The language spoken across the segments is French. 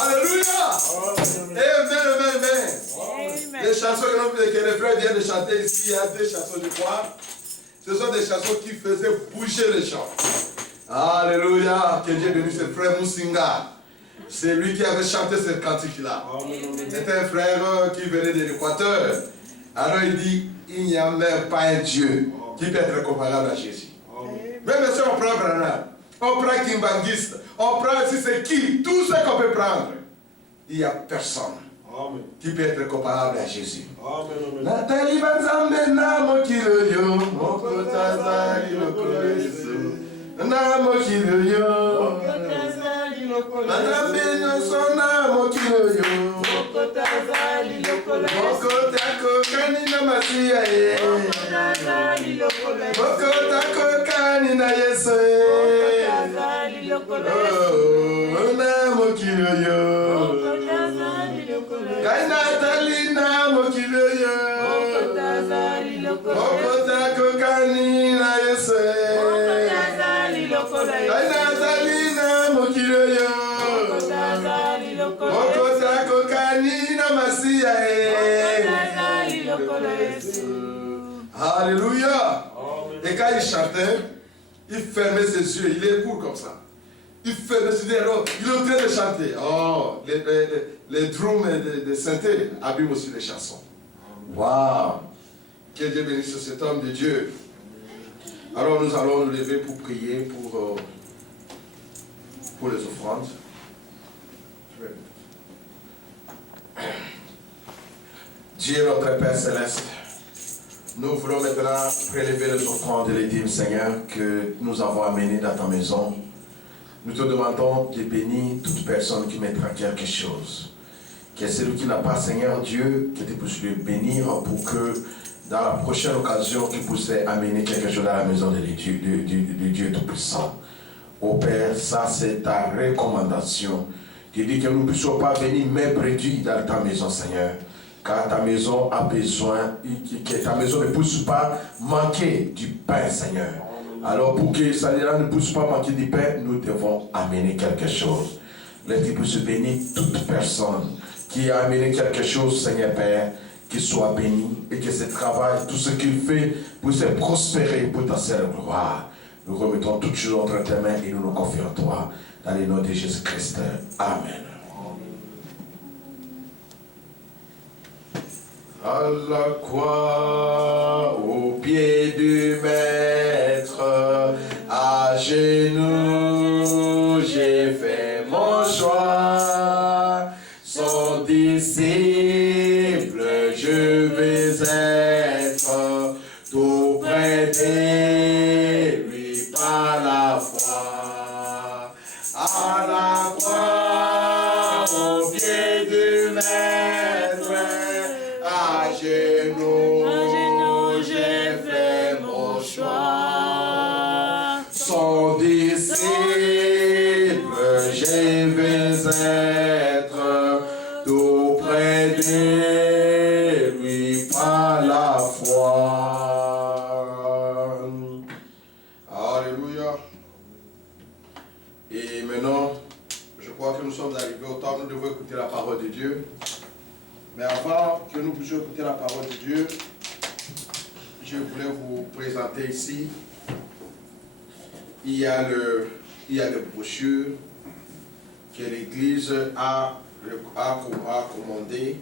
Alléluia. Amen. Les chansons que les frères viennent de chanter ici, il y a deux chansons, je crois. Ce sont des chansons qui faisaient bouger les gens. Alléluia. Que Dieu bénisse ce frère Moussinga. C'est lui qui avait chanté cette cantique-là. C'était un frère qui venait de l'Équateur. Alors il dit, il n'y a même pas un Dieu qui peut être comparable à Jésus. Même si on prend Branham, on prend Kimbangiste, on prend si c'est qui, tout ce qu'on peut prendre. Il n'y a personne qui peut être comparable à Jésus. Nathalie Banzambe Namo Kiloyo, Moko Tazali Lokolesu, Namo Kiloyo, Madame Benyoso Namo Kiloyo, Moko Tazali Lokolesu, Moko Tako Kanina Masia, Moko Tako Kanina Yeso, Namo Kiloyo. Kainatalina mokiloyo Okota kokani na yese Kainatalina mokiloyo Okota kokani na masia Alléluia. Et quand il chantait, il fermait ses yeux, il est court comme ça. Il fait décider, alors il est en train de chanter. Oh, les drums de synthé abîment aussi les chansons. Waouh! Que Dieu bénisse cet homme de Dieu. Alors nous allons nous lever pour prier pour les offrandes. Dieu notre Père Céleste, nous voulons maintenant prélever les offrandes et les dîmes, Seigneur, que nous avons amenées dans ta maison. Nous te demandons de bénir toute personne qui mettra quelque chose. Que celui qui n'a pas, Seigneur Dieu, que tu puisses le bénir pour que dans la prochaine occasion, tu puisses amener quelque chose à la maison de Dieu Tout-Puissant. Ô Père, ça c'est ta recommandation. Tu dis que nous ne puissions pas venir même réduits dans ta maison, Seigneur. Car ta maison a besoin, que ta maison ne puisse pas manquer du pain, Seigneur. Alors pour que ça ne puisse pas manquer du pain, nous devons amener quelque chose. Laisse-tu puisse bénir toute personne qui a amené quelque chose, Seigneur Père, qu'il soit béni et que ce travail, tout ce qu'il fait, puisse prospérer pour ta seule gloire. Nous remettons toutes choses entre tes mains et nous nous confions en toi. Dans le nom de Jésus-Christ. Amen. À la croix, au pied du Maître, à genoux, j'ai fait mon choix. Son disciple, je vais être tout près de lui par la foi. À la croix, au pied du Maître, à genoux, j'ai fait mon choix. Son disciple, je vais être tout près de lui par la foi. Alléluia. Et maintenant, je crois que nous sommes arrivés au temps où nous devons écouter la parole de Dieu. Mais avant que nous puissions écouter la parole de Dieu, je voulais vous présenter ici. Il y a le brochure que l'Église a commandé.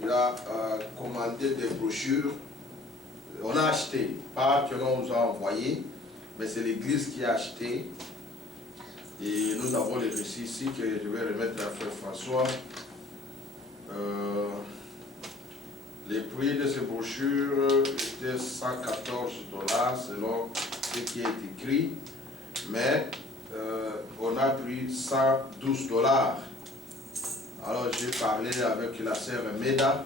Il a commandé des brochures. On a acheté, pas que l'on nous a envoyé, mais c'est l'Église qui a acheté. Et nous avons les récits ici que je vais remettre à Frère François. Les prix de ces brochures étaient $114 selon ce qui est écrit, mais on a pris $112. Alors j'ai parlé avec la sœur Meda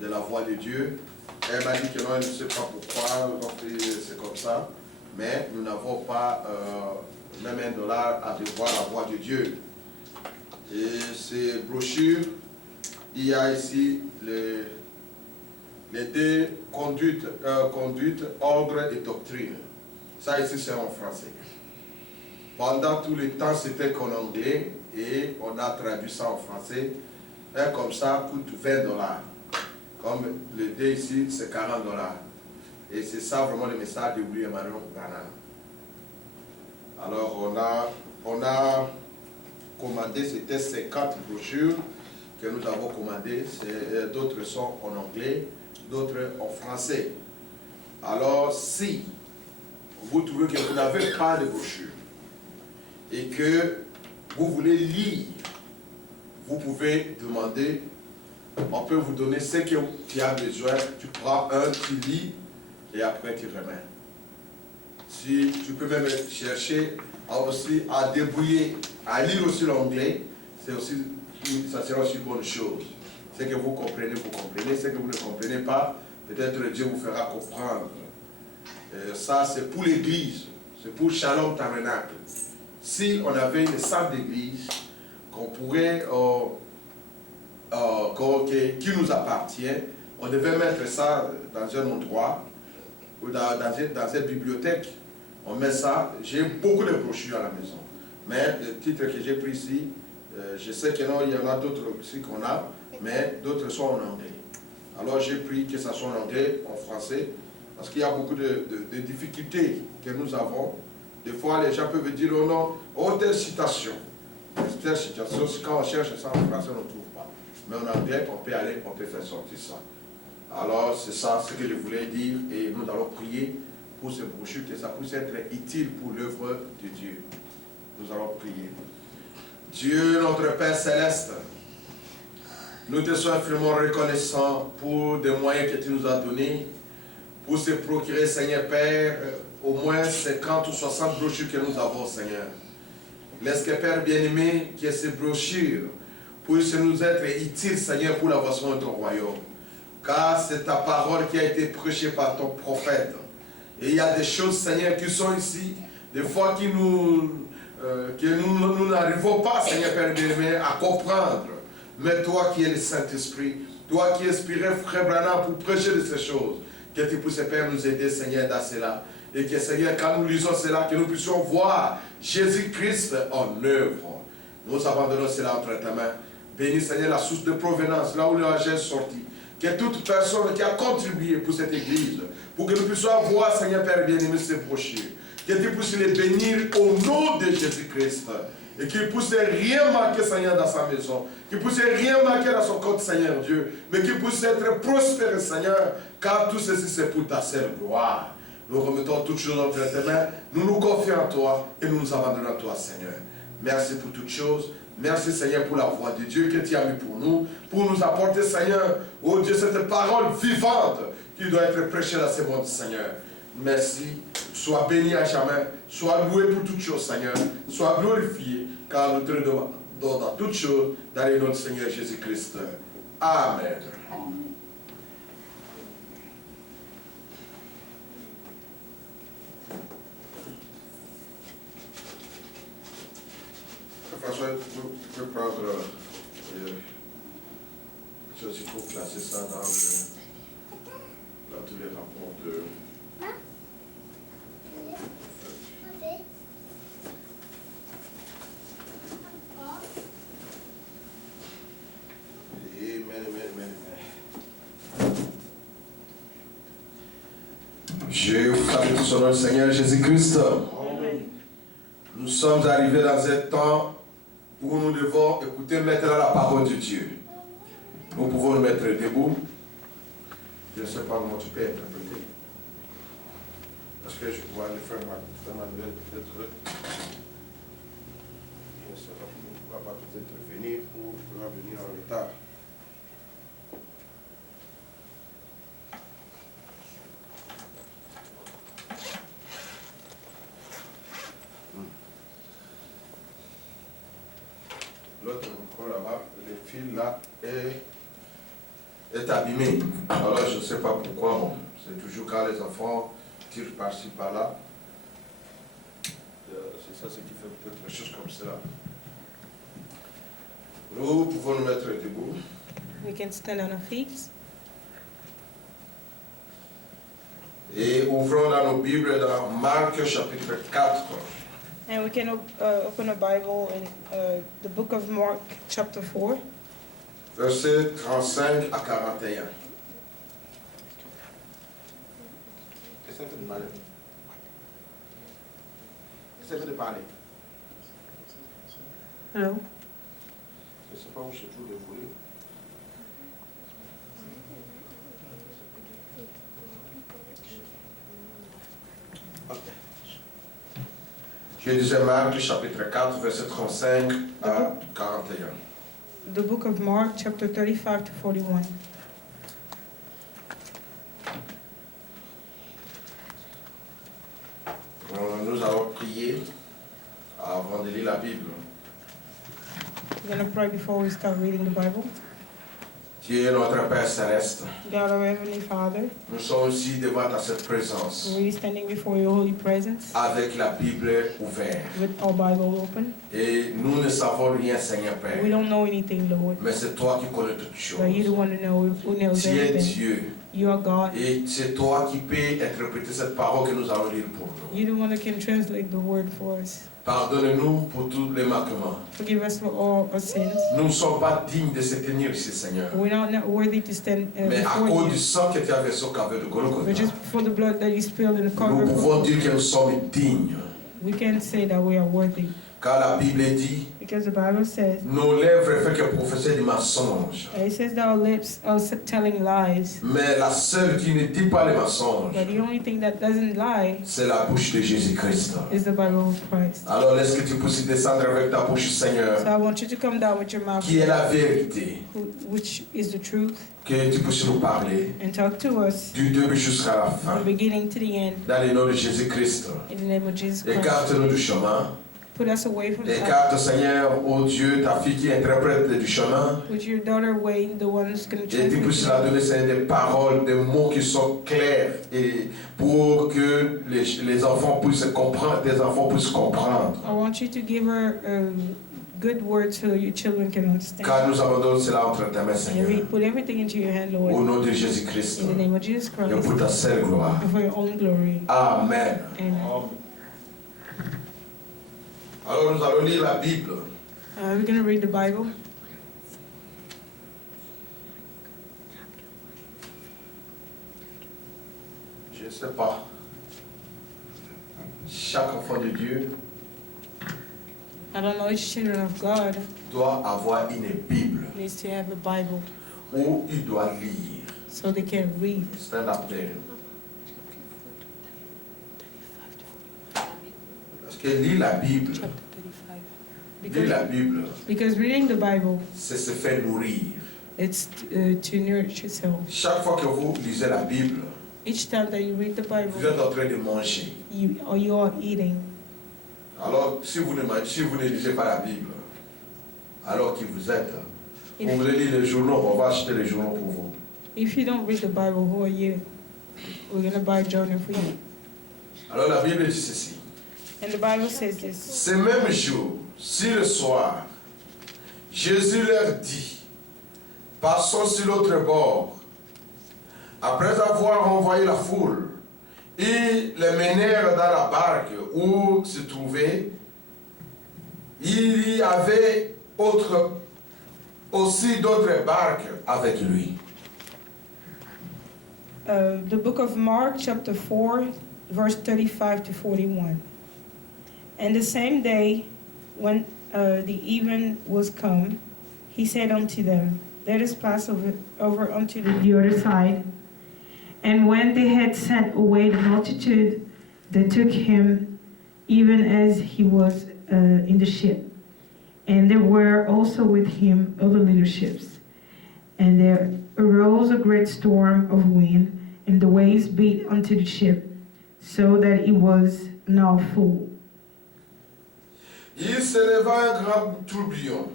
de la Voix de Dieu. Elle m'a dit que non, elle ne sait pas pourquoi c'est comme ça, mais nous n'avons pas même $1 à devoir la Voix de Dieu. Et ces brochures, il y a ici les deux conduites, ordre et doctrine. Ça ici c'est en français. Pendant tout le temps c'était qu'en anglais et on a traduit ça en français. Et comme ça coûte $20. Comme le dé ici c'est $40. Et c'est ça vraiment le message de William Marion Branham. Alors on a commandé, c'était 50 brochures que nous avons commandées. D'autres sont en anglais, d'autres en français. Alors si vous trouvez que vous n'avez pas de brochure et que vous voulez lire, vous pouvez demander, on peut vous donner ce que tu as besoin, tu prends un, tu lis et après tu remets. Si tu peux même chercher aussi à débrouiller, à lire aussi l'anglais, ça sera aussi une bonne chose. Ce que vous comprenez, vous comprenez. Ce que vous ne comprenez pas, peut-être Dieu vous fera comprendre. Ça, c'est pour l'église, c'est pour Shalom Tabernacle. Si on avait une salle d'église qu'on pourrait, qui nous appartient, on devait mettre ça dans un endroit ou dans cette bibliothèque. On met ça. J'ai beaucoup de brochures à la maison. Mais le titre que j'ai pris ici, je sais qu'il y en a d'autres aussi qu'on a, mais d'autres sont en anglais. Alors j'ai pris que ça soit en anglais, en français, parce qu'il y a beaucoup de difficultés que nous avons Des fois, les gens peuvent dire, oh non, oh, telle citation. Telle citation, quand on cherche ça en français, on ne trouve pas. Mais en anglais, on peut aller, on peut faire sortir ça. Alors, c'est ça ce que je voulais dire. Et nous allons prier pour ce brochure, que ça puisse être utile pour l'œuvre de Dieu. Nous allons prier. Dieu, notre Père Céleste, nous te sommes infiniment reconnaissants pour des moyens que tu nous as donnés, pour se procurer, Seigneur Père, au moins 50 ou 60 brochures que nous avons, Seigneur. Laisse que, Père bien-aimé, que ces brochures puissent nous être utiles, Seigneur, pour l'avancement de ton royaume. Car c'est ta parole qui a été prêchée par ton prophète. Et il y a des choses, Seigneur, qui sont ici, des fois que nous n'arrivons pas, Seigneur Père bien-aimé, à comprendre. Mais toi qui es le Saint-Esprit, toi qui inspirais Frère Branham pour prêcher de ces choses, que tu puisses, Père, nous aider, Seigneur, dans cela. Et que, Seigneur, quand nous lisons cela, que nous puissions voir Jésus-Christ en œuvre. Nous abandonnons cela entre ta main. Bénis, Seigneur, la source de provenance, là où l'argent est sorti. Que toute personne qui a contribué pour cette église, pour que nous puissions voir, Seigneur Père bien-aimé, ces brochures, que tu puisses les bénir au nom de Jésus-Christ. Et qu'il ne puisse rien manquer, Seigneur, dans sa maison. Qu'il ne puisse rien manquer dans son compte, Seigneur Dieu. Mais qu'il puisse être prospère, Seigneur, car tout ceci, c'est pour ta seule gloire. Nous remettons toutes choses entre tes mains. Nous nous confions en toi et nous nous abandonnons à toi, Seigneur. Merci pour toutes choses. Merci, Seigneur, pour la voix de Dieu que tu as mis pour nous apporter, Seigneur, oh Dieu, cette parole vivante qui doit être prêchée dans ce monde, Seigneur. Merci. Sois béni à jamais. Sois loué pour toutes choses, Seigneur. Sois glorifié, car nous te demandons dans toutes choses, dans le nom du Seigneur Jésus-Christ. Amen. François, je peux prendre ceci pour placer ça dans tous les rapports de... Je vous salue tous au nom du Seigneur Jésus-Christ. Nous sommes arrivés dans un temps où nous devons écouter maintenant la parole de Dieu. Nous pouvons nous mettre debout. Je ne sais pas comment tu peux interpréter. Parce que je pourrais aller faire manuel peut-être. Je ne sais pas pourquoi pas peut-être venir ou venir en retard. L'autre micro là-bas, le fil là est abîmé. Alors je ne sais pas pourquoi. Bon, c'est toujours quand les enfants tirent par-ci par-là. C'est ça ce qui fait peut-être des choses comme cela. Nous pouvons nous mettre debout. We can stand on our feet. Et ouvrons dans nos Bibles dans Marc chapitre 4. And we can open a Bible in the book of Mark, chapter 4. Versets 35 à 41. Essaye de parler. Essaye de parler. Hello. Je ne sais pas où je trouve le volume. Okay. Je disais Marc chapitre 4, verset 35 à 41. The book of Mark, chapter 35 to 41. Nous allons prier avant de lire la Bible. We're going to pray before we start reading the Bible. Dieu notre Père Céleste, God, our Heavenly Father, nous sommes ici devant ta cette présence, we're standing before your holy presence avec la Bible ouverte. with our Bible open. Et nous ne savons rien, Seigneur Père, We don't know anything, Lord, mais c'est toi qui connais toutes choses. but you're the one who knows Tu es everything. Dieu, You are God. et c'est toi qui peux interpréter cette parole que nous allons lire pour nous. You're the one that can translate the word for us. Pardonne-nous pour tous les manquements. Forgive us for all our sins. Nous ne sommes pas dignes de se tenir ici, Seigneur. We're not worthy to stand Mais à before cause you. du sang que tu as versé au Calvaire de But Golgotha, just for the blood that you spilled in the nous Calvary, pouvons dire que nous sommes dignes. We can't say that we are worthy. Car la Bible dit, Because the Bible says, nos lèvres font que professer des mensonges. it says that our lips are telling lies. Mais la seule qui ne dit pas les mensonges, But the only thing that doesn't lie c'est la bouche de Jésus-Christ. is the Bible of Christ. Alors, est-ce que tu peux descendre avec ta bouche, Seigneur, So I want you to come down with your mouth, qui est la vérité, which is the truth, que tu puisses nous parler and talk to us du début jusqu'à la from fin. the beginning to the end. Dans le nom de Jésus-Christ. In the name of Jesus Christ. Écarte-nous du chemin. Put us away from Écarte, Seigneur, oh Dieu, ta fille qui interprète du chemin. Put your daughter away, the one who's going to Et tu puisses la donner, Seigneur, des paroles, des mots qui sont clairs et pour que les enfants puissent comprendre, tes enfants puissent comprendre. I want you to give her good words so your children can understand. Car nous abandonnons cela entre tes mains, Seigneur. And we put everything into your hand, Au Lord. nom de Jésus-Christ. In the name of Jesus Et Christ. pour ta seule gloire. And for your own glory. Amen. Amen. Alors nous allons lire la Bible. We're going to read the Bible. Je ne sais pas. Chaque enfant de Dieu I don't know, each children of God doit avoir une Bible needs to have a Bible où il doit lire. so they can read. Stand up there. Parce que lire la Bible, Chapter 35. lire la Bible, Because reading the Bible, c'est se faire nourrir. it's to nourish yourself. Chaque fois que vous lisez la Bible, Each time that you read the vous Bible, êtes en train de manger. you are eating. Alors, si vous ne lisez pas la Bible, alors qui vous êtes, vous voulez lire les journaux, on va acheter les journaux pour vous. If you don't read the Bible, who are you? We're going to buy a journal for you. Alors la Bible dit ceci. And the Bible says this. Ce même jour, si le soir, Jésus leur dit, passons sur l'autre bord. Après avoir envoyé la foule, ils les menèrent dans la barque où se trouvaient. Il y avait aussi d'autres barques avec lui. The book of Mark, chapter 4, verse 35 to 41. And the same day, when the even was come, he said unto them, let us pass over unto the other side. And when they had sent away the multitude, they took him even as he was in the ship. And there were also with him other little ships. And there arose a great storm of wind, and the waves beat unto the ship, so that it was now full. Il s'éleva un grand tourbillon,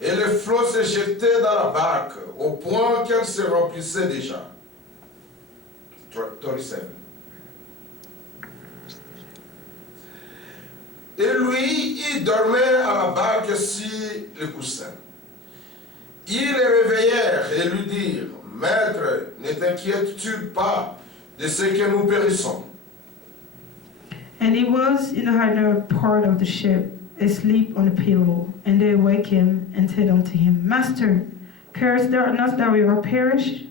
et les flots se jetaient dans la barque, au point qu'elle se remplissait déjà. 37. Et lui, il dormait à la barque sur le coussin. Ils le réveillèrent et lui dirent, Maître, ne t'inquiètes-tu pas de ce que nous périssons? And he was in the hinder part of the ship, asleep on a pillow. And they awake him and said unto him, Master, carest thou not that we are perished?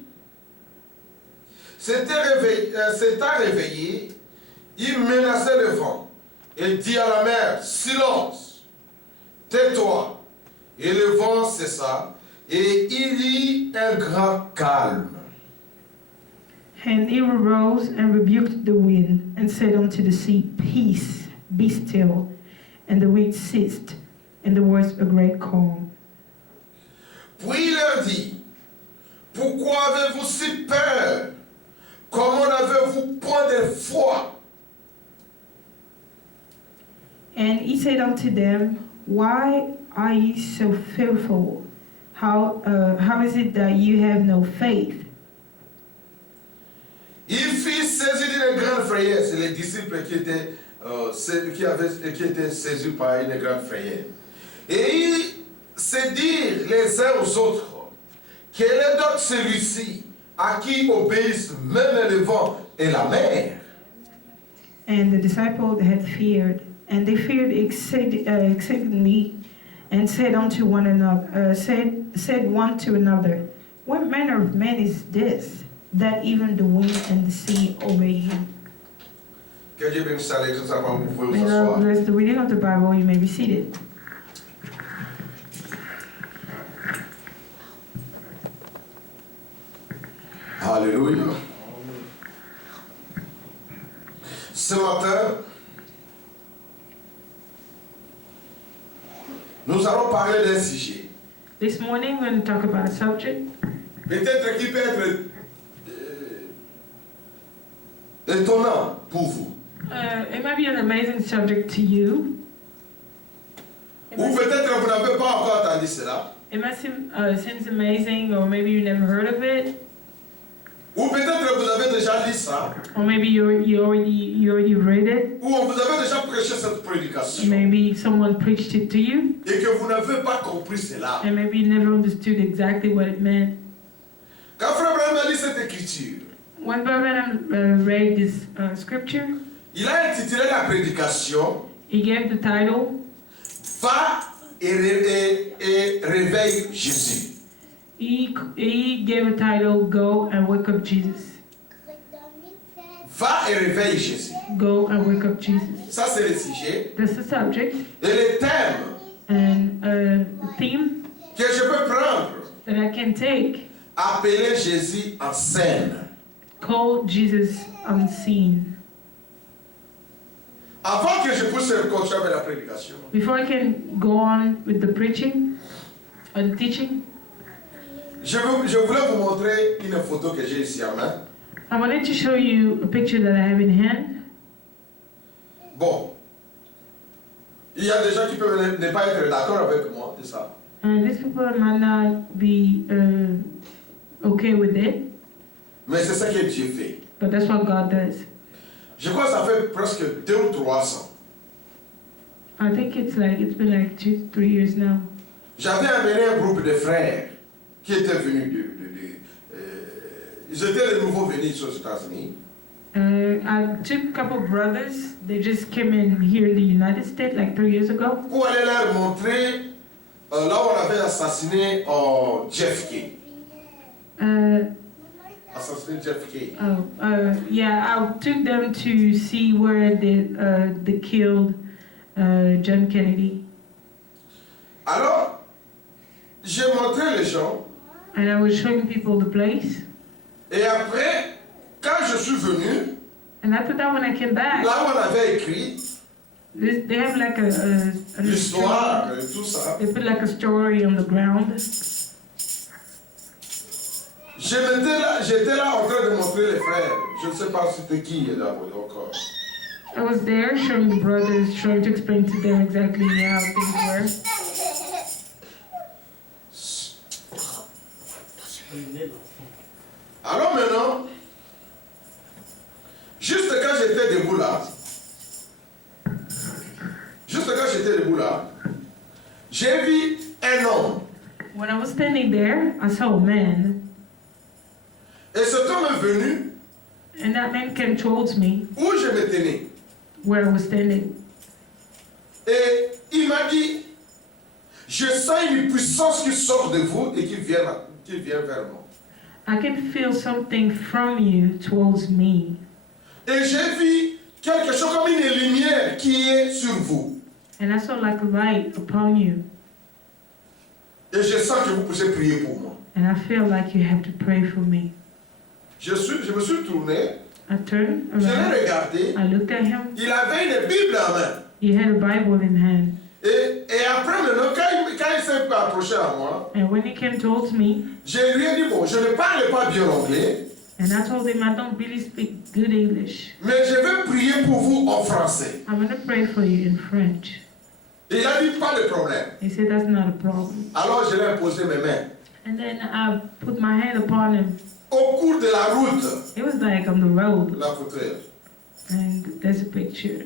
S'étant réveillé, il menaçait le vent et dit à la mer, silence, tais-toi. Et le vent cessa et il y eut un grand calme. And he arose and rebuked the wind and said unto the sea, Peace, be still. And the wind ceased, and there was a great calm. Puis il leur dit, pourquoi avez-vous si peur? Comment n'avez-vous point de foi? And he said unto them, Why are ye so fearful? How is it that you have no faith? Il fit saisir d'une grande frayeur. C'est les disciples qui étaient saisis par une grande frayeur. Et ils se dirent les uns aux autres, quel est donc celui-ci à qui obéissent même le vent et la mer? And the disciples had feared, and they feared exceedingly, and said unto one another, said one to another, What manner of man is this, that even the wind and the sea obey him? Que Dieu bénisse la lecture de sa parole. Vous pouvez May vous God asseoir. bless the reading of the Bible. You may be seated. Alléluia. Ce matin, nous allons parler d'un sujet. This morning, we're going to talk about a subject Peut-être qui peut être étonnant pour vous. it might be an amazing subject to you. Ou peut-être vous n'avez pas encore entendu cela. It might seems amazing, or maybe you never heard of it, Ou peut-être vous avez déjà lu ça. or maybe you already read it. Ou vous avez déjà prêché cette prédication. Maybe someone preached it to you, Et que vous n'avez pas compris cela. and maybe you never understood exactly what it meant. Quand Frère Branham a lu cette écriture, When Brother read this scripture, il a intitulé la prédication he gave the title, Va et réveille Jésus. he gave a title, Go and Wake Up Jesus. Va et réveille Jésus. Go and Wake Up Jesus. Ça, c'est le sujet. That's the subject. Et le thème And the theme que je peux prendre, that I can take, appeler Jésus en scène. Call Jesus Unseen. Avant que je puisse continuer avec la prédication, Before I can go on with the preaching or the teaching, je voulais vous montrer une photo que j'ai ici en main. I wanted to show you a picture that I have in hand. Bon, il y a des gens qui peuvent ne pas être d'accord avec moi de ça. And these people might not be okay with it, Mais c'est ça que Dieu fait. but that's what God does. Je crois que ça fait presque 2 ou 3 ans. I think it's been like 2-3 years now. J'avais amené un groupe de frères qui étaient venus ils étaient de nouveau venus aux États-Unis. I took a couple brothers. They just came in here in the United States like 3 years ago. Pour aller leur montrer là où on avait assassiné JFK. Assassiné JFK. Yeah, I took them to see where they killed John Kennedy. Alors, j'ai montré les gens. And I was showing people the place. Et après, quand je suis venu, And after that, when I came back, là où on avait écrit they have like an l'histoire et tout ça, They put like a story on the ground. j'étais là en train de montrer les frères. Je ne sais pas c'était qui là encore. I was there showing the brothers, trying to explain to them exactly how things were. Alors maintenant, juste quand j'étais debout là, j'ai vu un homme. When I was standing there, I saw a man, Et cet homme est venu and that man came towards me où je me tenais. where I was standing. Et il m'a dit, je sens une puissance qui sort de vous et qui vient vers moi. I can feel something from you towards me. Et j'ai vu quelque chose comme une lumière qui est sur vous. And I saw like a light upon you. Et je sens que vous pouvez prier pour moi. And I feel like you have to pray for me. Je me suis tourné, I turned je l'ai around, regardé. I looked at him. Il avait une Bible en main. He had a Bible in hand. Et après, maintenant, quand il s'est approché à moi, And when he came towards me, je lui ai dit, bon, je ne parle pas bien anglais, and I told him I don't really speak good English. mais je vais prier pour vous en français. I'm going to pray for you in French. Et il a dit, pas de problème. He said, that's not a problem. Alors, je lui ai imposé mes mains. And then I put my hand upon him. Au cours de la route, It was like on the road. la photo. And there's a picture.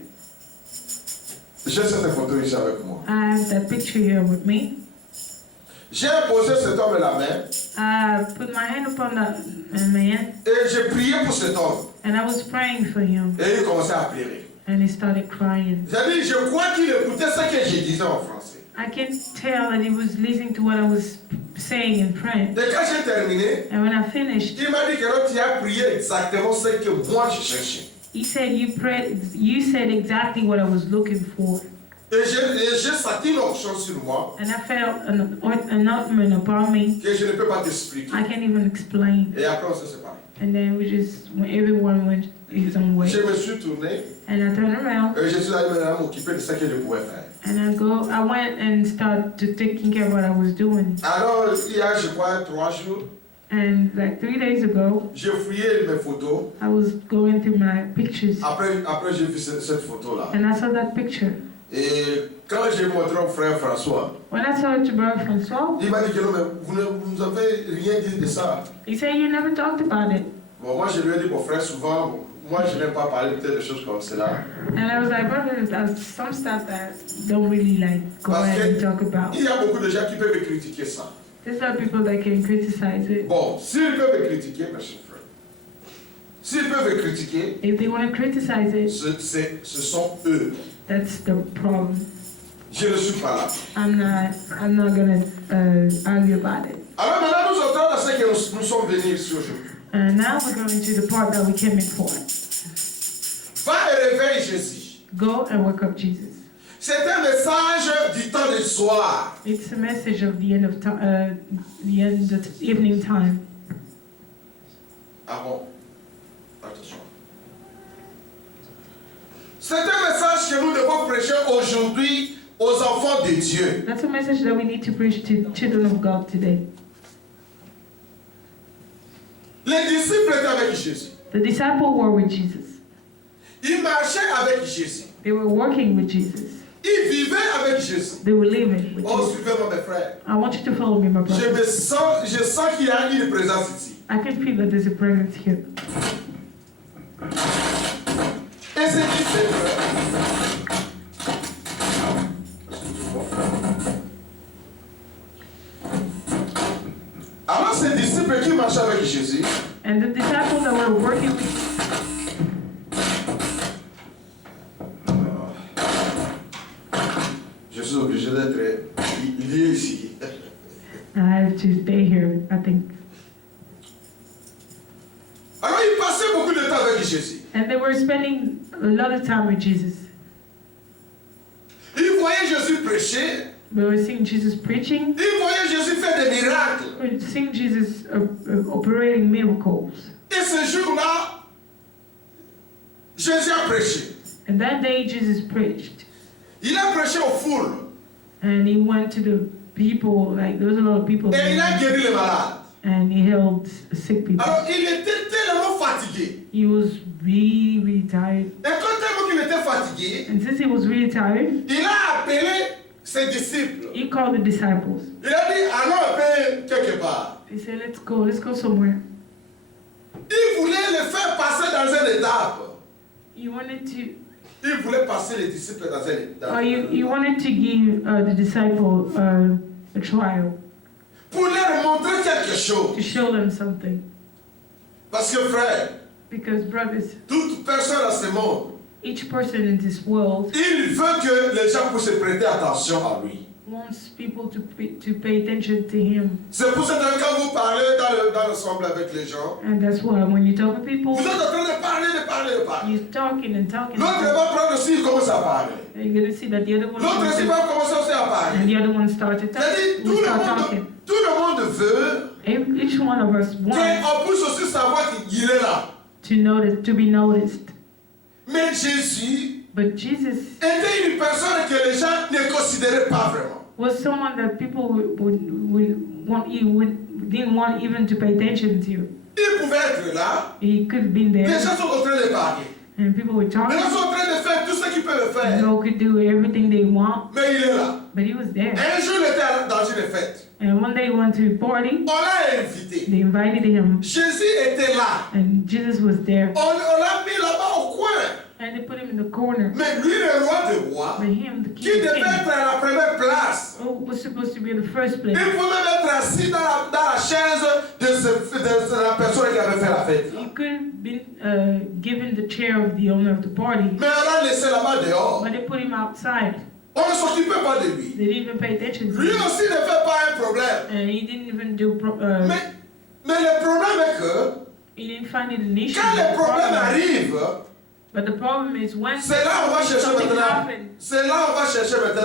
J'ai cette photo ici avec moi. I have that picture here with me. J'ai imposé cet homme la main I put my hand upon that man, et j'ai prié pour cet homme. and I was praying for him. Et il commençait à pleurer. And he started crying. J'ai dit, je crois qu'il écoutait ce que je disais en français. I can tell that he was listening to what I was saying in French. Et quand j'ai terminé, And when I finished, il m'a dit que tu as prié exactement ce que moi je cherchais. He said, you said exactly what I was looking for. Et j'ai senti l'onction sur moi And I felt an ointment upon me. que je ne peux pas t'expliquer. I can't even explain. Et après, on s'est séparés. And then everyone went his own way. Je me suis tourné And I turned around. et je suis allé maintenant m'occuper de ce que je pouvais faire. And I went and started to taking care of what I was doing. Alors, il y a, je crois, 3 jours, And like 3 days ago, j'ai fouillé mes photos. I was going through my pictures. Après j'ai vu cette photo-là. And I saw that picture. Et quand j'ai montré au frère François, When I saw it to Brother Francois, il m'a dit que non, mais vous ne nous avez rien dit de ça. he said, you never talked about it. Bon, moi je lui ai dit, mon frère, souvent, moi je n'aime pas parler peut-être de choses comme cela. And I was like, brother, there's some stuff that don't really like go ahead and talk about. Il y a beaucoup de gens qui peuvent me critiquer ça. There's some people that can criticize it. Bon, s'ils peuvent me critiquer, mes chers frères, s'ils peuvent me critiquer, If they want to criticize it, ce sont eux. that's the problem. Je ne suis pas là. I'm not gonna argue about it. Alors maintenant, nous entrons dans ce que nous sommes venus ici aujourd'hui. And now we're going to the part that we came in for. Va et réveille Jésus. Go and wake up Jesus. C'est un message du temps du soir. It's a message of the end of the evening time. Ah bon? Attention. C'est un message que nous devons prêcher aujourd'hui aux enfants de Dieu. That's a message that we need to preach to children of God today. Les disciples étaient avec Jésus. The disciples were with Jesus. Ils marchaient avec Jésus. They were working with Jesus. Ils vivaient avec Jésus. They were living with Oh, Jesus. suivez-moi mes frères. I want you to follow me, my brother. Je sens qu'il y a une présence ici. I can feel that there's a presence here. Et c'est qui c'est frère? Alors ces disciples qui marchaient avec Jésus, And the disciples that were working with je suis obligé d'être lié ici. I have to stay here, I think. Alors ils passaient beaucoup de temps avec Jésus. And they were spending a lot of time with Jesus. Ils voyaient Jésus prêcher. We were seeing Jesus preaching. Ils voyaient Jésus faire des miracles. We were seeing Jesus operating miracles. Et ce jour-là, Jésus a prêché. And that day Jesus preached. Il a prêché aux foules. And he went to the people, like there was a lot of people Et il a there. guéri les malades. And he healed sick people. Alors il était tellement fatigué. He was really, really tired. Et quand tellement qu'il était fatigué, And since he was really tired, il a appelé ses disciples. he called the disciples. Il a dit, allons un peu quelque part. He said, let's go somewhere. Il voulait les faire passer dans une étape. You wanted to, Il voulait passer les disciples dans une étape. you wanted to give the disciple a trial, Pour leur montrer quelque chose. to show them something. Parce que frère, Because brothers, toute personne dans ce monde, each person in this world il veut que les gens puissent prêter attention à lui. wants people to pay attention to him. C'est pour ça que quand vous parlez dans l'ensemble avec les gens, And that's why when you talk to people, vous êtes en train de parler. you're talking and talking. L'autre va prendre aussi, il commence à parler. And you're going to see that the other one L'autre aussi va commencer aussi à parler. and the other one started C'est-à-dire, we start talking. tout le monde veut Each one of us wants qu'on puisse aussi savoir qu'il est là. to be noticed. Mais Jésus But Jesus était une personne que les gens ne considéraient pas vraiment. was someone that people didn't want even to pay attention to. Il pouvait être là, He could have been les there, gens sont en train de parler. and people were Les talking. gens sont en train de faire tout ce qu'ils peuvent faire. People could do everything they want, Mais il est là. but he was there. Un jour, il était dans une fête. And one day he went to a party. On l'a invité. They invited him, Jésus était là. and Jesus was there. On l'a mis là-bas au coin. And they put him in the corner. Mais lui, le roi des rois, But him, the qui king, devait être à la première place, was supposed to be in the first place. il pouvait même être assis dans la chaise de la personne qui avait fait la fête. He could have been given the chair of the owner of the party, Mais on l'a laissé là-bas dehors. but they put him outside. On ne s'occupait pas de lui. They didn't even pay attention to Lui him. aussi ne fait pas un problème. And he didn't even do, Mais le problème est que he didn't find it an issue. quand les problèmes arrivent, But the problem is when C'est là on va chercher something maintenant. happens, C'est là on va chercher maintenant.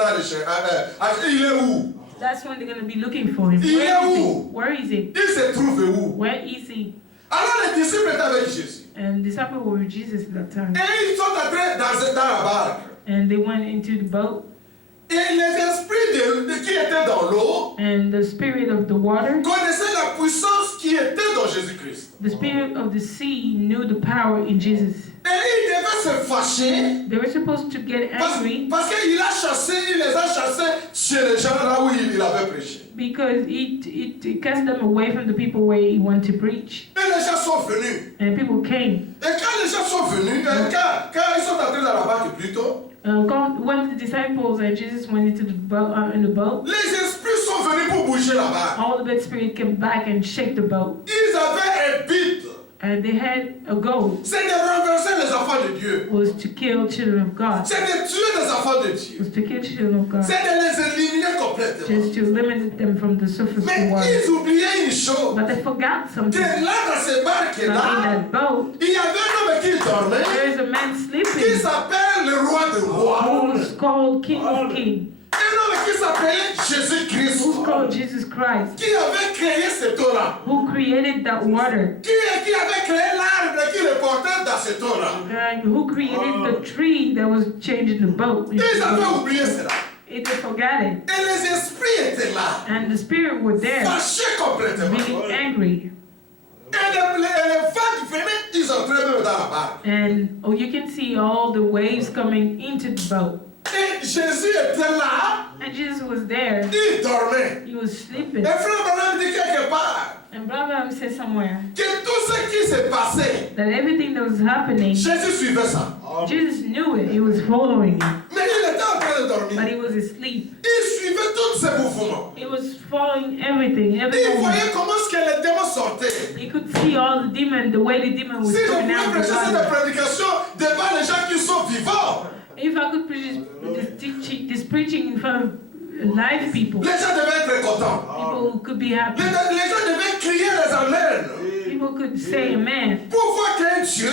Il est où? that's when they're going to be looking for him. Il Where est is he? où? Where is he? Il se trouve où? Where is he? Alors les disciples étaient avec Jésus. And disciples were with Jesus at that time. Et ils sont entrés dans la barque. And they went into the boat. Et les esprits qui étaient dans l'eau And the spirit of the water, connaissaient la puissance qui était dans Jésus-Christ. the spirit of the sea knew the power in Jesus. Et ils devaient se fâcher They were supposed to get angry parce qu'il a chassé, il les a chassés chez les gens là où il avait prêché. because it cast them away from the people where he wanted to preach. Et les gens sont venus. And people came. Et quand les gens sont venus, quand ils sont entrés dans la barque plutôt, When the disciples and Jesus went into the boat, in the boat, les esprits sont venus pour bouger la barque. all the bad spirits came back and shake the boat. Ils avaient un but. And they had a goal, C'est de renverser les enfants de Dieu. was to kill children of God. C'est de tuer les enfants de Dieu. Was to kill children of God. C'est de les éliminer complètement. Just to eliminate them from the surface of the Mais water. ils oubliaient une chose. But they forgot Que something. là, dans ces But in barques-là, that boat, il y avait un homme qui dormait, there is a man qui sleeping s'appelle le roi des rois. who was called King of Kings, Un homme qui s'appelait Jésus-Christ. who's called Jesus Christ, Qui avait créé cette eau-là. who created that water, Qui avait créé l'arbre qui le portait dans cette eau-là. and who created the tree that was changing the boat. Ils avaient oublié cela. They forgot it. Et les esprits étaient là. And the spirit were there, Fâchés complètement. being angry. Et les vagues venaient, ils entraient même dans la barque. And you can see all the waves coming into the boat. Et Jésus était là, And Jesus was there. il dormait. He was sleeping. Et frère Branham dit quelque part And Brother said somewhere que tout ce qui s'est passé, that everything that was happening, Jésus suivait ça. Jesus knew it. He was following it. Mais il était en train de But dormir. he was asleep. Il suivait tous ces mouvements. He was following everything. Il Everything. voyait comment est-ce que les démons sortaient. He could see all the demon, the way the demon was Si je coming pouvais out of prêcher the cette body. prédication devant les gens qui sont vivants, If I could preach this preaching in front of live people, les gens devaient être contents. people could be happy. Les gens devaient crier les amens. People could say amen. Pour voir qu'un Dieu,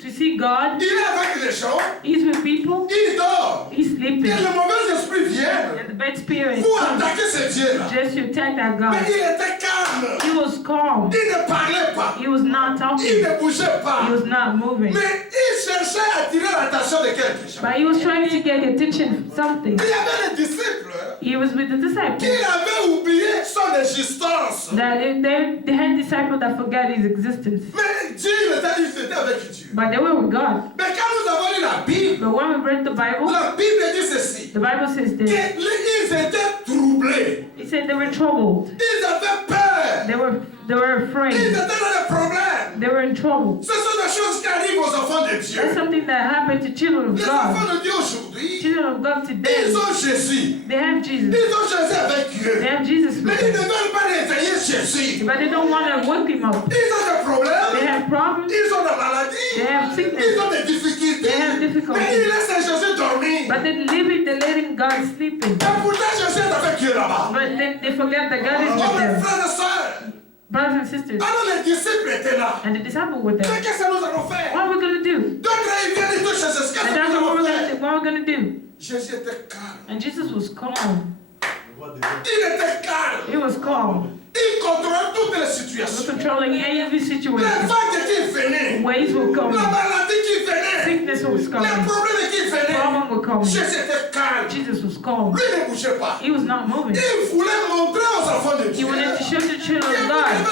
To see God, il est avec les gens, He's with people, il dort. He's Et sleeping. les mauvais esprits viennent And the bad spirit pour comes attaquer ce Dieu-là. just to attack that Mais God. il était calme. He was calm. Il ne parlait pas. He was not Il talking. ne bougeait pas. He was not moving. Mais il cherchait à attirer l'attention de quelques gens. But he was trying to get attention from something. Il y avait les disciples He was with the qui disciples. avaient oublié son existence. That they had disciples that forgot his existence. Mais Dieu, ils étaient avec Dieu. But they were with God. Mais quand nous avons lu la Bible, But when we read the Bible, la Bible dit ceci. the Bible says this. Qu'ils étaient troublés. It said they were troubled. Ils avaient peur. They were Ils afraid. étaient dans des problèmes. They were in trouble. Ce sont des choses qui arrivent aux enfants de Dieu. That's something that happened to children of Les God. enfants de Dieu aujourd'hui, Children of God today, ils ont Jésus. they have Jesus. Ils ont Jésus avec They eux. have Jesus Mais with ils ne them. veulent pas réveiller Jésus. But they don't want to wake him up. Ils ont des They problèmes. have problems. Ils ont des They maladies. have sickness. Ils ont des difficultés. They have difficulties. Mais ils laissent Jésus dormir. But they letting God sleeping. Et pourtant Jésus est avec eux là-bas. But then they forget that God is Oh with mes them. frères et sœurs. Brothers and sisters. Alors les disciples étaient là. And the disciples were Mais there. qu'est-ce que nous allons faire? What are we going to do? D'autres ils viennent et touchent Jésus. Qu'est-ce And que that's nous what allons we're faire? going to do. Jésus était calme. And Jesus was calm. Il était calme. He was calm. Il contrôlait toutes les He was situations. controlling every Les situation. vagues qui venaient. Waves were La coming. maladie qui venait. Sickness was Les coming. problèmes qui venaient. Problems were coming. Jésus était calme. Jesus was calm. Lui ne bougeait pas. He was not moving. Il voulait montrer aux enfants de He Dieu. wanted to show the Que children vous of devez God.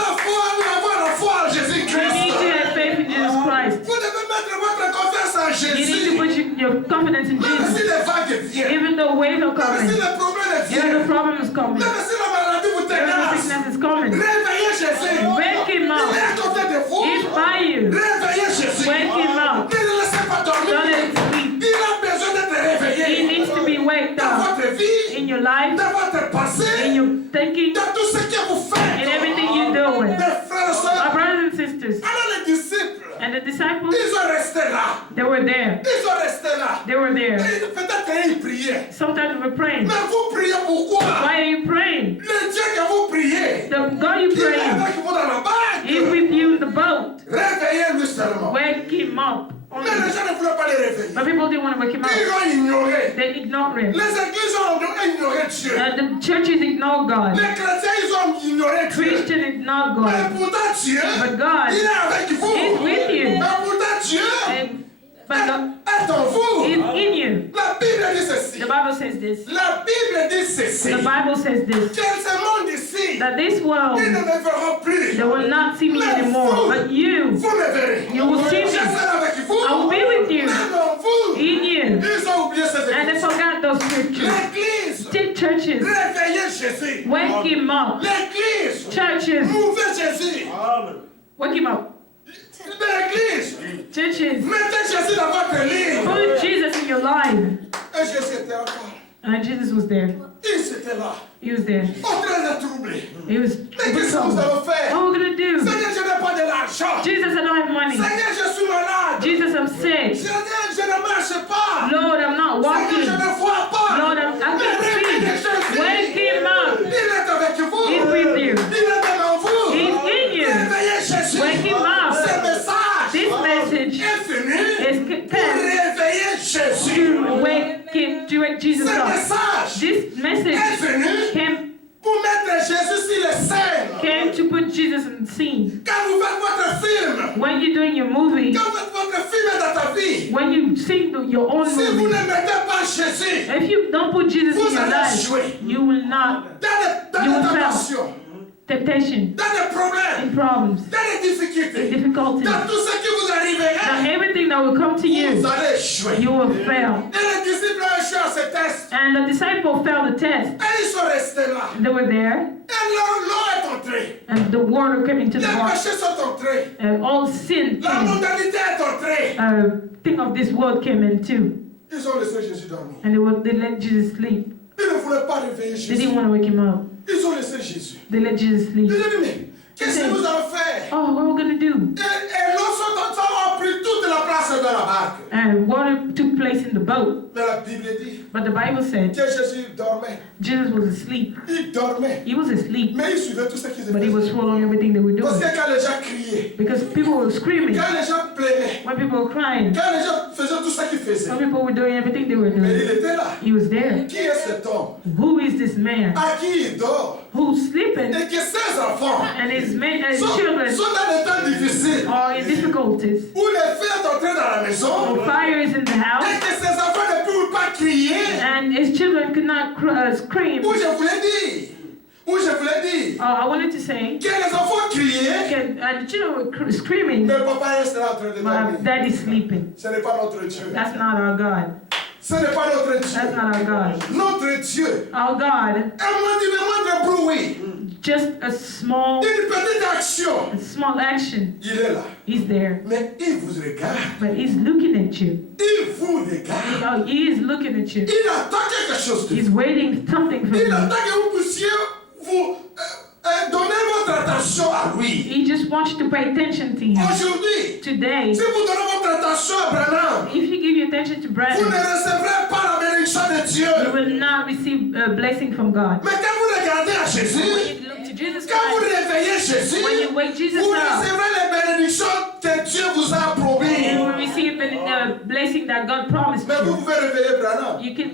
avoir la foi en You need to Jésus-Christ. have faith in Jesus Christ. Vous devez mettre votre confiance en You need to Jésus. put your confidence in Même si Jesus. les vagues viennent. Even though waves are Même si coming. les problèmes Even the viennent. problem is coming. Même si la maladie vous Even the tenace. sickness is coming. Réveillez Jésus. Wake him Il up. est à côté de vous. He's by you. Réveillez Jésus. Wake him up. Ne le laissez pas dormir. Don't let him sleep. Il a besoin d'être He réveillé. needs to be waked Dans up votre vie, in your life, dans votre passé, in your thinking, dans tout ce que vous faites. in everything you're doing. Mes frères et Our sœurs, brothers and sisters alors les disciples, and the disciples, ils sont restés là. they were there. Ils sont restés là. They were there. Et peut-être qu'ils priaient. Sometimes we were praying. Mais vous priez pourquoi? Why are you praying? Le Dieu que vous priez, The God you il est praying avec vous dans la is barque. with you in the boat. Réveillez-lui seulement. Wake him up. Mais les gens ne voulaient pas les réveiller. But people didn't want to wake him Ils up. l'ont ignoré. They ignored him. Les églises ont ignoré Dieu. The churches ignore God. Les chrétiens, ils ont ignoré Dieu. Christians ignore Mais God. pourtant Dieu, But God il est avec vous. is with you. Mais pourtant Dieu But God est en vous. is in you. La Bible dit ceci. The Bible says this. La Bible dit ceci. The Bible says this. Que ce monde ici, That this world, ils ne me verront plus. they will not see me anymore. But you, Vous me verrez. you will see Je me. serai avec vous. I will be with you. Même en vous. In you. Ils ont oublié ces And they églises. forgot those scriptures. L'église, Take churches. réveillez Jésus. Wake him up. L'église, Churches. mouvez Jésus. Wake him up. L'église, Churches. mettez Jésus dans votre lit. Put Jesus in your life. Et Jésus était encore. And Jesus was there. Il était là, He was there. en train de troubler. He was Mais qu'est-ce que vous allez faire? What are we gonna do? Seigneur, je n'ai pas de l'argent. Jesus, I don't have money. Seigneur, je suis malade. Jesus, I'm sick. Seigneur, je ne marche pas. Lord, I'm not Seigneur, walking. je ne vois pas. Lord, I can't see. Wake him up. Il est avec vous. He's with you. Il est devant vous. He's in you. Réveillez Jésus. Wake him up. Ce message This message est fini is pour réveiller Jésus. to wake Jesus Ce up. message This message est venu came pour mettre Jésus sur les scènes. to put Jesus in the scene. Quand vous faites votre film, When you're doing your movie, quand vous faites votre film dans ta vie, when you sing your own si vous movie, ne mettez pas Jésus if you don't put Jesus in Vous your allez life, jouer. you will not dans You les will fail. tentations, temptation, dans les problèmes, in problems, dans les difficultés, difficulties, dans tout ce qui vous arriverait, that everything that will come to you, vous allez échouer. you will fail. Et les disciples ont échoué à ce test. And the disciples failed the test. Et ils sont restés là. They were there, Et l'eau est entrée. and the water came into Les the water. péchés sont entrés. All sin La came. mondialité est entrée. Thing of this world came in too, Ils ont laissé Jésus dormir. and they let Jesus sleep. Ils ne voulaient pas réveiller They Jésus. didn't want to wake him up. Ils ont laissé Jésus. They let Jesus sleep. Ils ont dit, mais qu'est-ce que nous allons faire? Oh, what are we gonna do? Et l'eau a pris toute la place dans la barque. And water took place in the boat, Mais la Bible dit but the Bible said que Jésus dormait. Jesus was asleep. Il dormait. He was asleep, Mais il suivait tout ce qu'ils but he was faisaient. following everything they were Parce doing que quand les gens criaient, because people were screaming, quand les gens plaignaient, when people were crying, quand les gens faisaient tout ce qu'ils faisaient, when people were doing everything they were mais doing. il était là. He was there. Qui est cet homme? Who is this man À qui il dort? who's sleeping Et que ses enfants and his sont children dans des temps difficiles are in difficulties? où les feux sont entrés dans la maison Fire is in the et house, que ses enfants ne peuvent pas crier. and his children could not scream. Où je voulais dire, I wanted to say, que les enfants criaient, and the children were screaming, mais papa reste là en train de my dormir. daddy's sleeping. Ce n'est pas notre Dieu. That's not our God. Ce n'est pas notre That's Dieu. not our God. Notre Dieu. Our God, Un moindre bruit, just a small une petite action. action. Il est là. He's there, Mais il vous regarde. but he's looking at you. Il vous regarde. He is looking at you. Il attend quelque chose de He's vous. waiting something from Il you. attend que vous puissiez vous donner votre attention à lui. He just wants you to pay attention to him. Aujourd'hui, Today, si vous donnez votre attention à Branham, if you give your attention to vous ne Brandon, recevrez pas la bénédiction de Dieu. you will not receive a blessing from God. Mais quand vous regardez à Jésus, When you look to Jesus quand vous Christ, réveillez Jésus, when you wake Jesus vous up, recevrez les bénédictions que Dieu vous a you promis. will receive the blessing that God promised Mais vous you. pouvez réveiller Branham. You can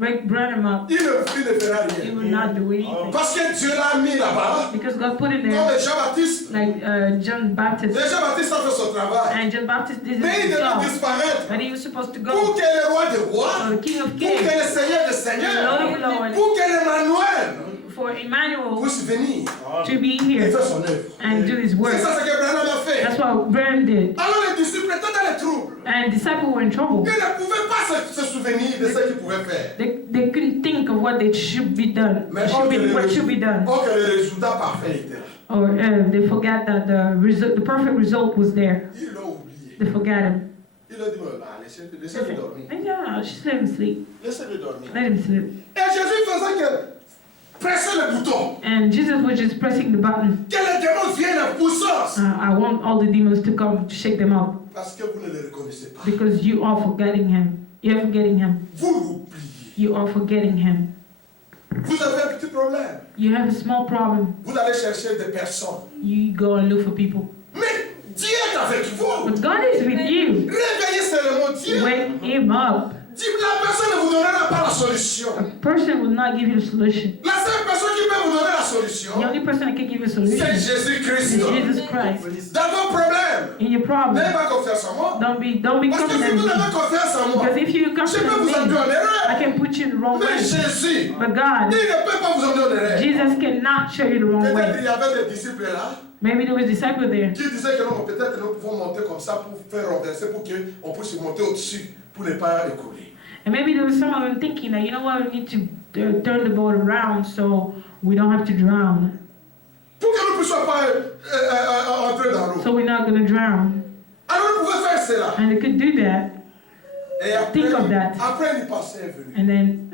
wake Branham up. Il ne fera He rien. will not do anything. Parce que Dieu l'a mis là-bas. Because God put him there, Comme Jean-Baptiste. like John Baptist. Jean-Baptiste a fait son travail. And John Baptist did Mais il his devait job. disparaître. But he was supposed to Pour go. que le roi des rois, The King of pour que Kings, le Seigneur des the seigneurs, Lord of Lords, pour que l'Emmanuel for Emmanuel puisse venir to be et here faire son œuvre. and do his work. C'est ça ce que Branham a fait. That's what Branham did. Alors les disciples étaient dans les troubles. And disciples were in trouble. Ils ne pouvaient pas se souvenir de ce qu'ils pouvaient faire. They couldn't think of what they should be done. Mais What should be done. or que le résultat parfait était là. Or they forgot that the perfect result was there. Ils l'ont oublié. They forgot him. Ils ont dit, laissez-le dormir. Yeah, just let him sleep. Laissez-le dormir. Let him sleep. Et Jésus faisait que presser le bouton. And Jesus was just pressing the button. Que les démons viennent à puissance. I want all the demons to come to shake them up Parce que vous ne le reconnaissez pas. because you are forgetting him. You're forgetting him. Vous l'oubliez. You are forgetting him. Vous avez un petit problème. You have a small problem. Vous allez chercher des personnes. You go and look for people. Mais Dieu est avec vous. But God is with you. Réveillez ce le mot Dieu. Wake him up. La personne ne vous donnera pas la solution. A person will not give you the solution. La seule personne qui peut vous donner la solution, The only person that can give you a solution c'est is Jésus-Christ. Jesus Christ. Dans vos problèmes, In your problem, n'ayez pas confiance en moi. don't be Parce que si confident in vous me. avez confiance en moi, Because if you je peux confident vous in emmener en me, I erreur. can put you in the wrong Mais way. Jésus, But God, il ne peut pas vous emmener en erreur. Jesus cannot show you the wrong Peut-être way. il y avait des disciples là Maybe there was disciples there qui disaient que non, peut-être nous pouvons monter comme ça pour faire renverser, pour qu'on puisse monter au-dessus, pour ne pas écouler. And maybe there was some of them thinking that, you know what, we need to turn the boat around so we don't have to drown. Pour que nous ne puissions pas entrer dans l'eau. So we're not going to drown. Alors nous pouvons faire cela. And they could do that. Et après, Think of that. après une pensée est venue. And then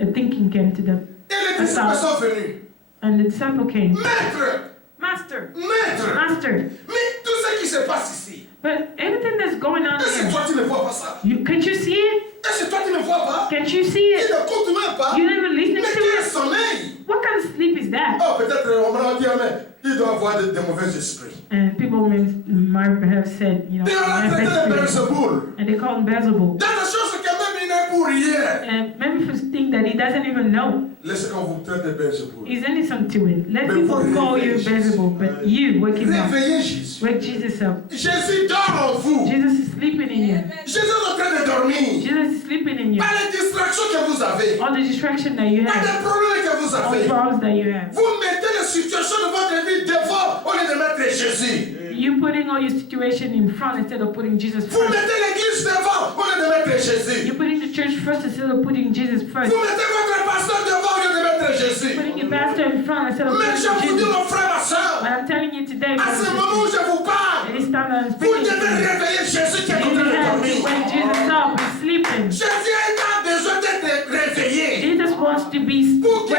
a thinking came to them. Et les disciples sont venus. And the disciple came. Maître, Master, maître, Master. mais tout ce qui se passe ici, But everything that's going on est-ce que here, toi tu ne vois pas ça? can't you see it? Est-ce que toi tu ne vois pas? Can't you see Tu it? n'écoutes même pas? You're not even listening Mais to quel it? sommeil! What kind of sleep is that? Oh, peut-être on va dire, mais il doit avoir des mauvais esprits. And people might have said, you know, Et on a "Yeah, traité de best friend." Belzéboul. And they call him Beelzebub. Dans la chose que même il n'est pour rien. And maybe people think that he doesn't even know. Laissez qu'on vous traite de Belzéboul. He's innocent to it. Let Mais people vous call you réveillez Beelzebub, but you wake him up. Réveillez Jésus. Wake Jesus up. Jésus dort en vous. Jesus is sleeping in you. Jésus est en train de dormir. Jesus is sleeping in you. Pas les distractions que vous avez. All the distraction that you Pas have, les problèmes que vous all the avez. problems that you have. Vous mettez les situations de votre vie devant au lieu de mettre Jésus. You putting all your situation in front instead of putting Jesus Vous first. mettez l'église devant au lieu de mettre Jésus. You're putting the church first instead of putting Jesus first. Vous mettez votre pasteur devant au lieu de mettre Jésus. Putting your pastor in front instead of Mais je putting vous dis, Jesus. mon frère, ma soeur, But I'm telling you today, à ce moment où brothers je vous and parle, sisters, this time I'm vous speaking to devez you. réveiller Jésus qui est en You train de have to dormir. wake Jesus up. He's sleeping. Jésus a besoin d'être réveillé Jesus wants to be pour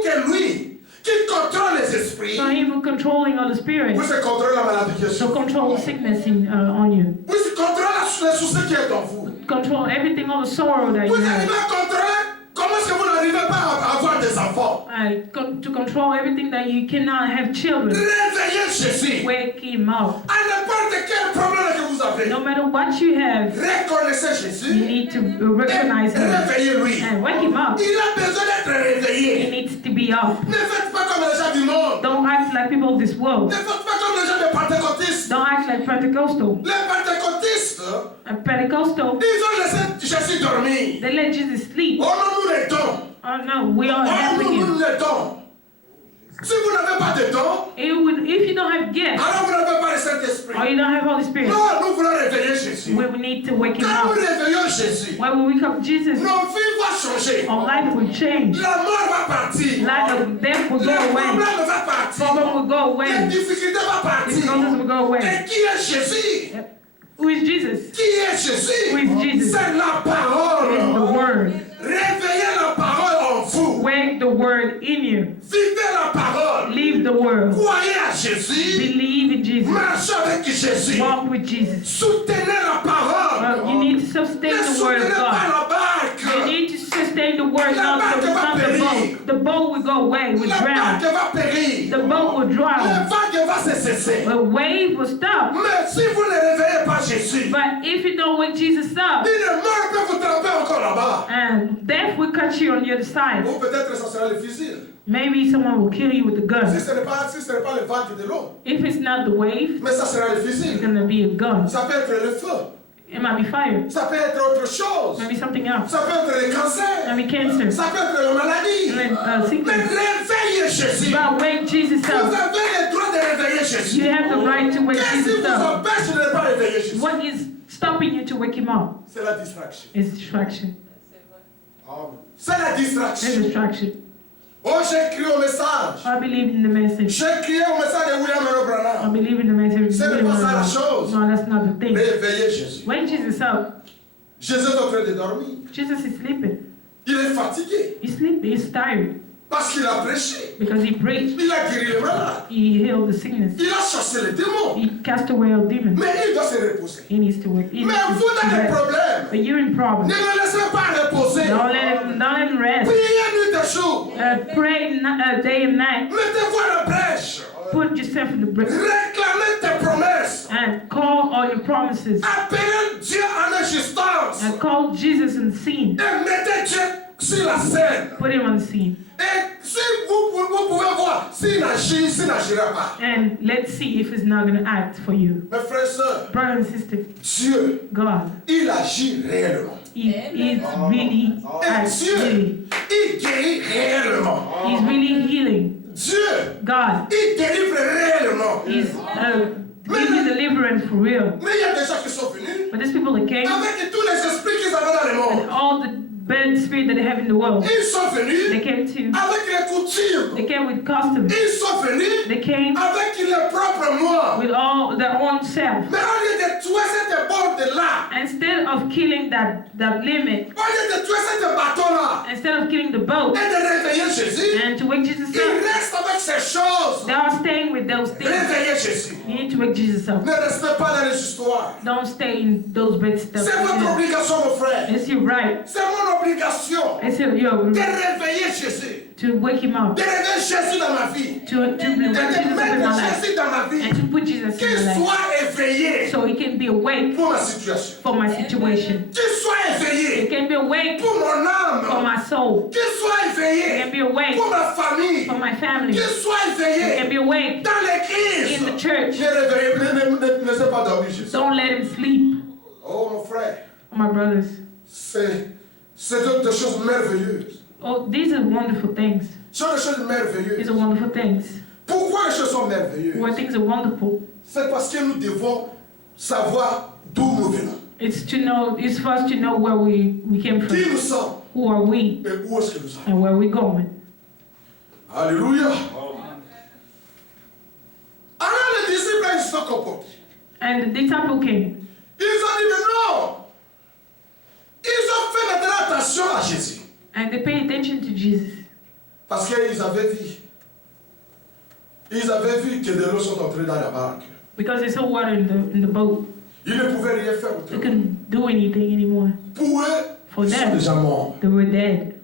que lui, qui contrôle les esprits, so he will controlling all the spirits. puisse contrôler la maladie qui est So sur vous. control sickness on you. Puisse contrôler les soucis qui est en vous. Control everything, all the sorrow that you Vous have. arrivez à contrôler comment est-ce que vous n'arrivez pas à avoir des enfants. To control everything that you cannot have children. Réveillez Jésus. Wake him up. À n'importe quel problème que vous avez, No matter what you have, reconnaissez you Jésus need to et recognize him réveillez-lui. and wake him up. Il a besoin d'être He réveillé. needs to be up. Ne faites pas comme les gens du monde. Don't act like people of this world. Ne faites pas comme les gens des pentecôtistes. Don't act like Pentecostal. Les pentecôtistes, Pentecostal, ils ont laissé Jésus dormir. they let Jesus sleep. Oh non, nous les dons. Oh no, we all Oh have non, him. nous les dons. Si vous n'avez pas de dons, If you don't have gifts alors vous n'avez pas le Saint-Esprit. or you don't have Holy Spirit, Non, nous voulons réveiller Jésus. we need to wake him Quand nous up. réveillons Jésus, When we wake up Jesus, nos vies vont changer. our life will change. La mort va partir. Life of death will Le go away. problème va partir. Problem will go Les away. difficultés vont partir. Difficulties will go away. Et qui est Jésus? Who is Jesus? Qui est Jésus? Who is Jesus? C'est la It is the parole. Word. Réveillez la parole en vous. Wake the Word in you. Vivez la parole. Live the Word. Croyez à Jésus. Believe in Jesus. Marchez avec Jésus. Walk with Jesus. Soutenez la parole. You need to sustain Ne the Word of soutenez pas God. la You barque. need to sustain the Word, La not barque the, va not the périr. boat. The boat will go away, will La drown. barque va périr. The boat will Le drown. vague va se cesser. The wave will stop. Mais si vous ne réveillez pas Jésus, But if you don't wake Jesus up, une mort peut vous tremper encore là-bas. and death will cut you on the other side. Ou peut-être ça sera le fusil. Maybe someone will kill you with a Si gun. ce n'est pas le vague de l'eau, If it's not the wave, mais ça sera le it's fusil. gonna be a gun. Ça peut être le feu. It might be fire. Ça peut être autre chose. Maybe something else. Ça peut être le cancer. Maybe cancer. Ça peut être la maladie. And then, Mais sickness. réveillez Jésus. But wake Jesus Vous up. avez le droit de réveiller Jésus. You have the right to wake Qu'est-ce qui Jesus vous up. empêche de ne pas réveiller Jésus? What is stopping you to wake him up? C'est la distraction. It's distraction. C'est la It's distraction. distraction. Oh, j'ai crié au message. I believe in the message. J'ai crié au message de William I Branham. believe in the message. Ce n'est pas ça la chose. No, that's not the thing. Réveillez Jésus. Wake Jesus up. Jésus est en train de dormir. Jesus is sleeping. Il est fatigué He's sleeping. He's tired parce qu'il a prêché. because he preached. Il a guéri les malades. He healed the sickness. Il a chassé les démons. He cast away all demons. Mais il doit se reposer. He needs to work. He Mais needs vous to avez des rest. problèmes. But you're in Ne problem. le laissez pas reposer. Don't let him rest. Priez nuit et jour. Pray day and night. Mettez-vous à la brèche. Put yourself in the breast. Réclamez tes promesses. and call all your promises Appelez Dieu en existence. and call Jesus on the scene. Et mettez Dieu sur la scène. Put him on the scene. Et si vous pouvez voir s'il n'agit, s'il n'agira pas. And let's see if he's not going to act for you. Mes frères et sœurs, Brother and sister, Dieu, God, il agit réellement. He's really Et acts Dieu, really. il guérit réellement. He's really healing. Dieu, God, il délivre réellement. He's giving deliverance for real. Mais il y a des gens qui sont venus But these people that came, avec tous les esprits qu'ils avaient dans le monde. and all the bad spirit that they have in the world, Ils sont venus they came to. avec les coutumes. They came with customs. Ils sont venus They came avec leurs propres moi. with all their own self. Mais au lieu de tuer cette borde-là, Instead of killing that limit, au lieu de tuer cette bateau-là instead of killing the boat et de réveiller Jésus, and to wake Jesus ils up, restent avec ces choses. they are staying with those things. Réveiller Jésus. You need to wake Jesus up. Ne restez pas dans les histoires. Don't stay in those bad stuff. C'est votre obligation, mon frère. It's your right. C'est mon obligation It's your de réveiller Jésus. to wake him up. De réveiller Jésus dans ma vie. To wake De Jesus up in my mettre life. Jésus dans ma vie. And to put Jesus in Qu'il my life. soit éveillé So he can be awake pour ma situation. for my situation. Qu'il soit He éveillé can be awake pour mon for âme. my soul. Qu'il soit He éveillé can be awake pour ma famille. for my family. Qu'il soit He can éveillé be awake dans l'église. in the church. Ne réveillez, ne laissez pas dormir Jésus. Don't let him sleep. Oh mon frère, My brothers. c'est des choses merveilleuses. Oh, these are wonderful things. Ce sont des choses These merveilleuses. are wonderful things. Pourquoi les choses sont merveilleuses? Why things are wonderful. C'est parce que nous devons savoir d'où nous venons. It's for us to know where we came from. Qui nous sommes Who are we et où est-ce que nous sommes. and where we're going. Alléluia. Alors les disciples ils se sont comportés. And the disciple came. Ils ont dit mais non. Ils ont fait maintenant attention à Jésus. And they paid attention to Jesus. Parce qu'ils avaient vu. Ils avaient vu que de l'eau sont entrées dans la barque. Because they saw water in the boat. Ils ne pouvaient rien faire They autrement. couldn't do anything anymore. Pour eux, For ils sont them, déjà morts. they were dead.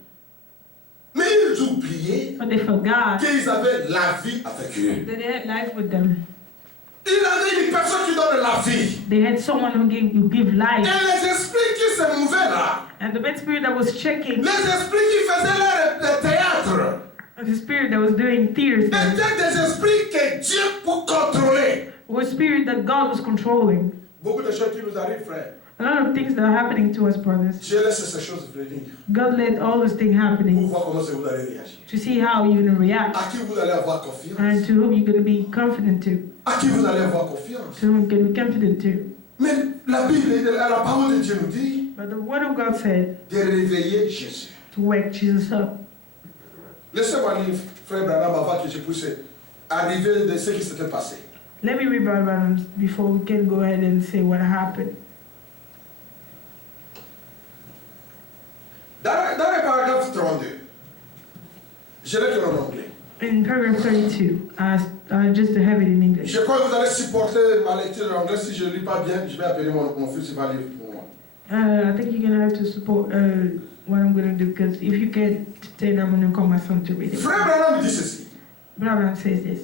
Mais ils oubliaient But they forgot qu'ils avaient la vie avec eux. that they had life with them. Il avait une personne qui donne la vie. They had someone who give Et life. les esprits qui se mouvaient là, And the bad spirit that was checking, les esprits qui faisaient le théâtre, the spirit that was doing tears, étaient des esprits que Dieu peut contrôler. was a spirit that God was controlling. Beaucoup de choses qui nous arrivent, frère. A lot of things that are happening to us, brothers. Dieu laisse ces choses venir God let all this thing pour happening voir comment vous allez réagir. to see how you're going to react À qui vous allez avoir and confiance. to whom you're going to be confident to. À qui vous allez avoir confiance. To whom you can be confident to. Mais la Bible, la parole de Dieu nous dit But the word of God said de réveiller Jésus. to wake Jesus up. Laissez-moi lire, frère Branham, avant que je puisse arriver de ce qui s'était passé. Let me read Brother Branham before we can go ahead and say what happened. Dans le paragraphe 32, je l'ai écrit en anglais. In paragraph 32, just to have it in English. Je crois que vous allez supporter ma lecture en anglais. Si je ne lis pas bien, je vais appeler mon fils, il va lire pour moi. I think you're going to have to support what I'm going to do, because if you can't, then I'm going to call my son to read it. Frère Branham dit ceci. Brother Branham says this.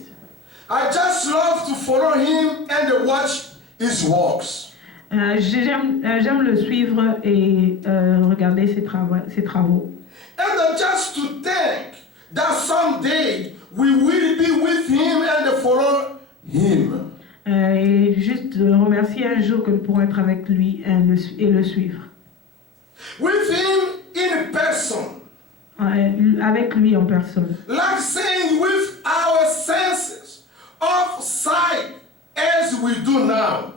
I just love to follow him and watch his works. J'aime le suivre et regarder ses travaux. And just to think that someday we will be with him and follow him. Et juste remercier un jour que nous pourrons être avec lui et le suivre. With him in person. Avec lui en personne. Like saying with our senses of sight as we do now.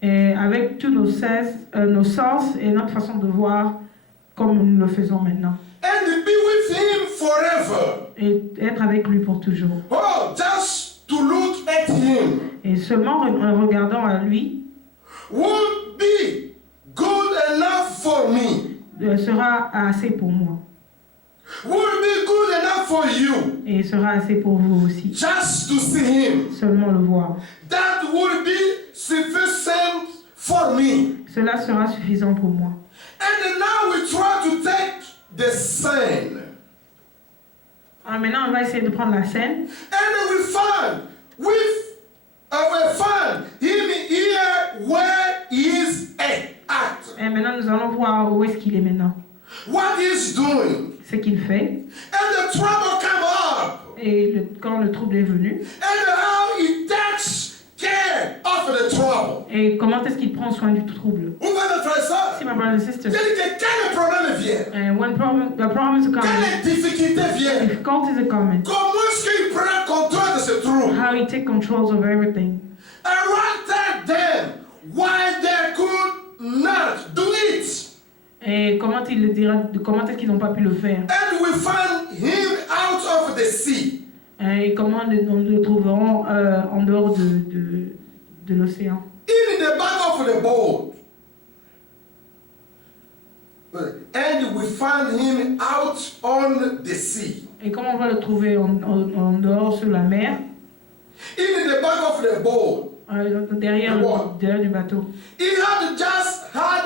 Et avec tous nos sens et notre façon de voir comme nous le faisons maintenant. And be with him forever. Et être avec lui pour toujours. Oh, just to look at him. Et seulement en regardant à lui Would be good enough for me. Sera assez pour moi. Would be good enough for you. Et sera assez pour vous aussi. Just to see him. Seulement le voir. That would be sufficient for me. Cela sera suffisant pour moi. And now we try to take the scene. Alors maintenant, on va essayer de prendre la scène. And we find with will find him here where he is at. Et maintenant, nous allons voir où est-ce qu'il est maintenant. What he's doing. Ce qu'il fait. And the trouble come up. Et quand le trouble est venu. And how he takes care of the trouble. Et comment est-ce qu'il prend soin du trouble. Vous voyez, frère et sœur? See, my brothers and sisters. C'est-à-dire que quand le problème vient. And when the problems are Quand coming. les difficultés viennent. Difficulties are coming. Comment est-ce qu'il prend contrôle de ce trouble? How he take control of everything. And what tell them why they could not do it. Et comment il le dira, comment est-ce qu'ils n'ont pas pu le faire? And we find him out of the sea. Et comment nous le trouverons en dehors de l'océan? In the back of the boat. And we find him out on the sea. Et comment on va le trouver en dehors sur la mer? In the back of the boat. Derrière du bateau. He had just had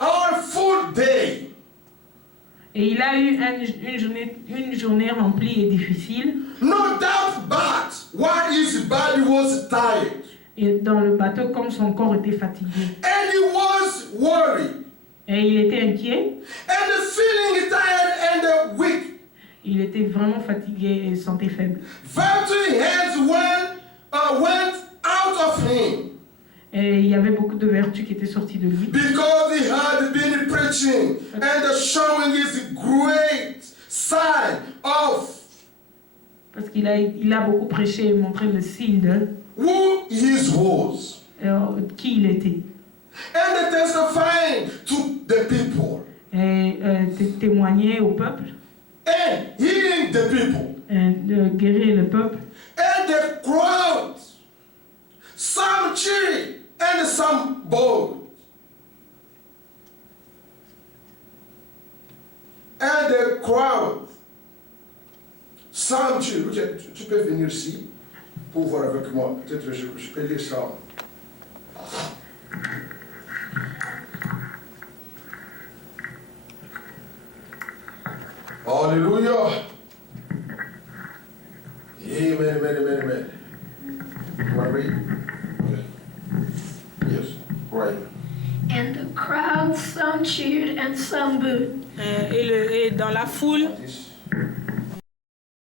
a full day. Et il a eu une journée remplie et difficile. No doubt, but why his body was tired. Et dans le bateau, comme son corps était fatigué. And he was worried. Et il était inquiet. And feeling tired and weak. Il était vraiment fatigué et sentait faible. Virtue hands went out of him. Et il y avait beaucoup de vertus qui étaient sorties de lui. Because he had been preaching and showing his great sign of. Parce qu'il a beaucoup prêché et montré le signe de who he was. Qui il était. And testifying to the people. Et témoigner au peuple. And healing the people. Et guérir le peuple. And the crowd. Some cheering and some bold. And the crowd. Some cheering. Tu peux venir ici pour voir avec moi. Peut-être que je peux lire ça. Hallelujah. Amen, amen, amen, amen. You want to read? Okay. Yes, right. And the crowd some cheered and some booed. Et dans la foule,